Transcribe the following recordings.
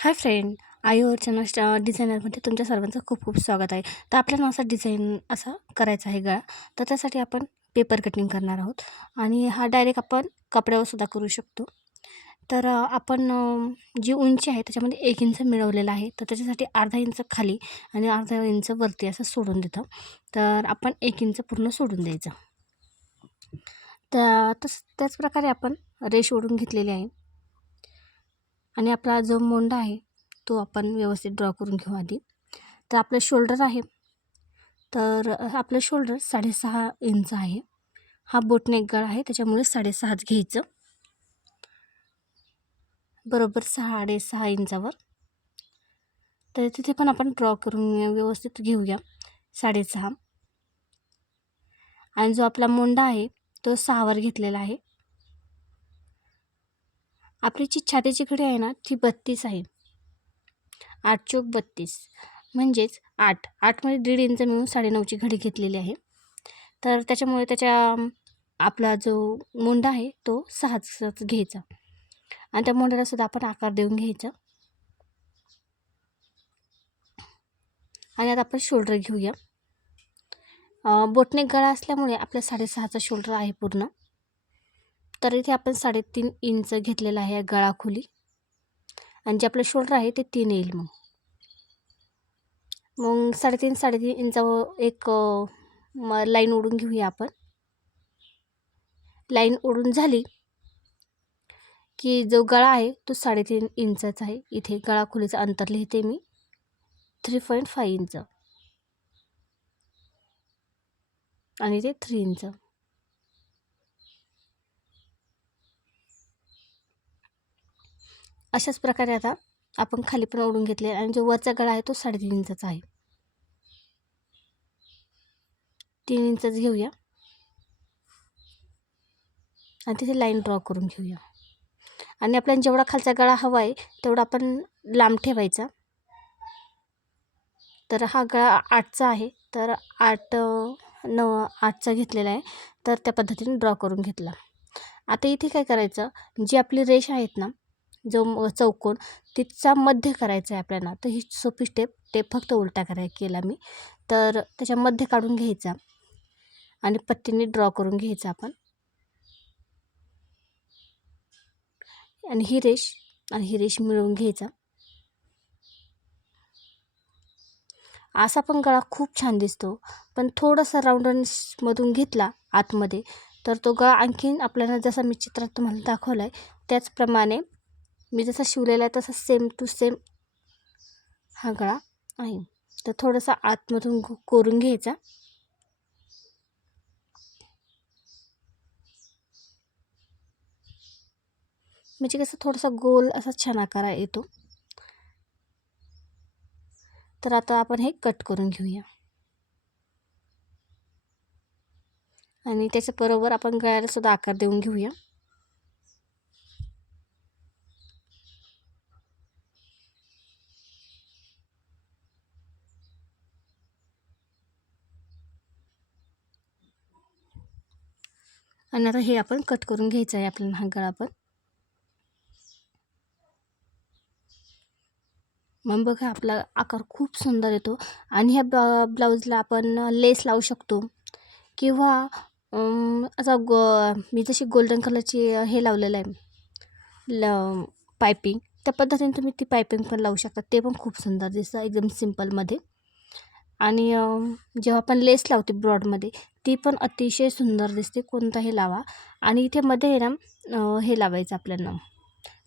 Hi friend I Archana डिझायनरमध्ये तुमच्या सर्वांचं खूप खूप स्वागत आहे. तर आपल्याला असा डिझाईन असा करायचा आहे गळा. तर त्यासाठी आपण पेपर कटिंग करणार आहोत. आणि हा डायरेक्ट आपण कपड्यावर सुद्धा करू शकतो. तर आपण जी उंची आहे त्याच्यामध्ये एक इंच मिळवलेलं आहे. तर त्याच्यासाठी अर्धा इंच खाली आणि अर्धा इंच वरती असं सोडून देतं. तर आपण एक इंच पूर्ण सोडून द्यायचं. त्या तस त्याचप्रकारे आपण रेष ओढून घेतलेली आहे. आणि आपला जो मोंडा आहे तो आपण व्यवस्थित ड्रॉ करून घेऊ आधी. तर आपलं शोल्डर आहे. तर आपलं शोल्डर साडेसहा इंच आहे. हा बोटनेक गळ आहे. त्याच्यामुळे साडेसहाच घ्यायचं. बरोबर साडेसहा इंचावर. तर तिथे पण आपण ड्रॉ करून व्यवस्थित घेऊया. साडेसहा. आणि जो आपला मोंडा आहे तो सहावर घेतलेला आहे. आपली जी छातीची घडी आहे ना ती बत्तीस आहे. आठ चोक बत्तीस. म्हणजेच आठ. आठमध्ये दीड इंच मिळून साडेनऊची घडी घेतलेली आहे. तर त्याच्यामुळे त्याच्या आपला जो मोंडा आहे तो सहाच घ्यायचा. आणि त्या मोंड्याला सुद्धा आपण आकार देऊन घ्यायचा. आणि आता आपण शोल्डर घेऊया. बोटने बोटनेक गळा असल्यामुळे आपल्या साडेसहाचा शोल्डर आहे पूर्ण. तर इथे आपण साडेतीन इंच घेतलेलं आहे गळा खोली आणि जे आपलं शोल्डर आहे ते तीन येईल मग. मग साडेतीन साडेतीन इंच एक लाईन ओढून घेऊया आपण. लाईन ओढून झाली की जो गळा आहे तो साडेतीन इंचाचा आहे. इथे गळा खोलीचं अंतर लिहिते मी. Three point five inch. आणि ते थ्री इंच. अशाच प्रकारे आता आपण खाली पण ओढून घेतले आणि जो वरचा गळा आहे तो साडेतीन इंचाचा आहे. तीन इंचच घेऊया. आणि तिथे लाईन ड्रॉ करून घेऊया. आणि आपल्याला जेवढा खालचा गळा हवा आहे तेवढा आपण लांब ठेवायचा. तर हा गळा आठचा आहे. तर आठ नऊ आठचा घेतलेला आहे. तर त्या पद्धतीने ड्रॉ करून घेतला. आता इथे काय करायचं? जी आपली रेष आहेत ना जो चौकोन तिचा मध्य करायचा आहे आपल्याला. तर ही सोपी स्टेप ते फक्त उलटा कराय केला मी. तर त्याच्या मध्य काढून घ्यायचा. आणि पट्टीने ड्रॉ करून घ्यायचा आपण. आणि ही रेश आणि ही रेश मिळवून घ्यायचा. असा पण गळा खूप छान दिसतो. पण थोडासा राऊंडनमधून घेतला आतमध्ये तर तो गळा आणखीन आपल्याला जसा मी चित्रात तुम्हाला दाखवला आहे त्याचप्रमाणे मी जसा शिवलेला आहे तसा सेम टू सेम हा गळा आहे. तर थोडासा आतमधून कोरून घ्यायचा. म्हणजे कसं थोडासा गोल असा छान आकार येतो. तर आता आपण हे कट करून घेऊया. आणि त्याच्या बरोबर आपण गळ्याला सुद्धा आकार देऊन घेऊया. आणि आता हे आपण कट करून घ्यायचं आहे आपल्याला हा गळा पण मग बघा आपला आकार खूप सुंदर येतो. आणि ह्या ब्ला ब्लाऊजला आपण लेस लावू शकतो. किंवा असा गो मी जशी गोल्डन कलरची हे लावलेलं आहे ल पायपिंग त्या पद्धतीने तुम्ही ती पायपिंग पण लावू शकता. ते पण खूप सुंदर दिसतं एकदम सिम्पलमध्ये आणि जेव्हा आपण लेस लावते ब्रॉडमध्ये ती पण अतिशय सुंदर दिसते कोणताही लावा. आणि इथे मध्ये आहे ना हे लावायचं आपल्याला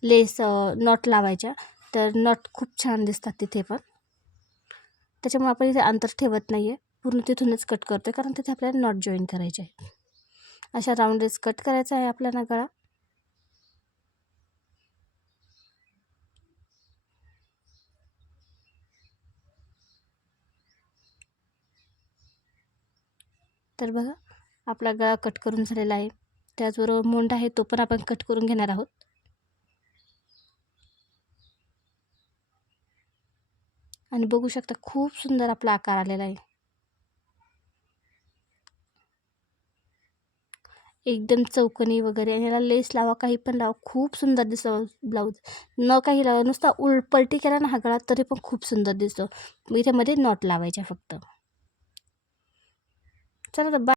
लेस नॉट लावायच्या तर नॉट खूप छान दिसतात तिथे पण. त्याच्यामुळे आपण इथे अंतर ठेवत नाही आहे पूर्ण तिथूनच कट करतो कारण तिथे आपल्याला नॉट जॉईन करायचे आहे अशा राऊंडेस कट करायचा आहे आपल्याला गळा. तर बघा आपला गळा कट करून झालेला आहे. त्याचबरोबर मोंडा आहे तो पण आपण कट करून घेणार आहोत. आणि बघू शकता खूप सुंदर आपला आकार आलेला आहे. एकदम चौकनी वगैरे आणि याला लेस लावा काही पण लावा खूप सुंदर दिसतो ब्लाऊज न काही लावा नुसता उल पलटी केला ना हा गळा तरी पण खूप सुंदर दिसतो. इथे मध्ये नॉट लावायच्या फक्त. Dadah, bye.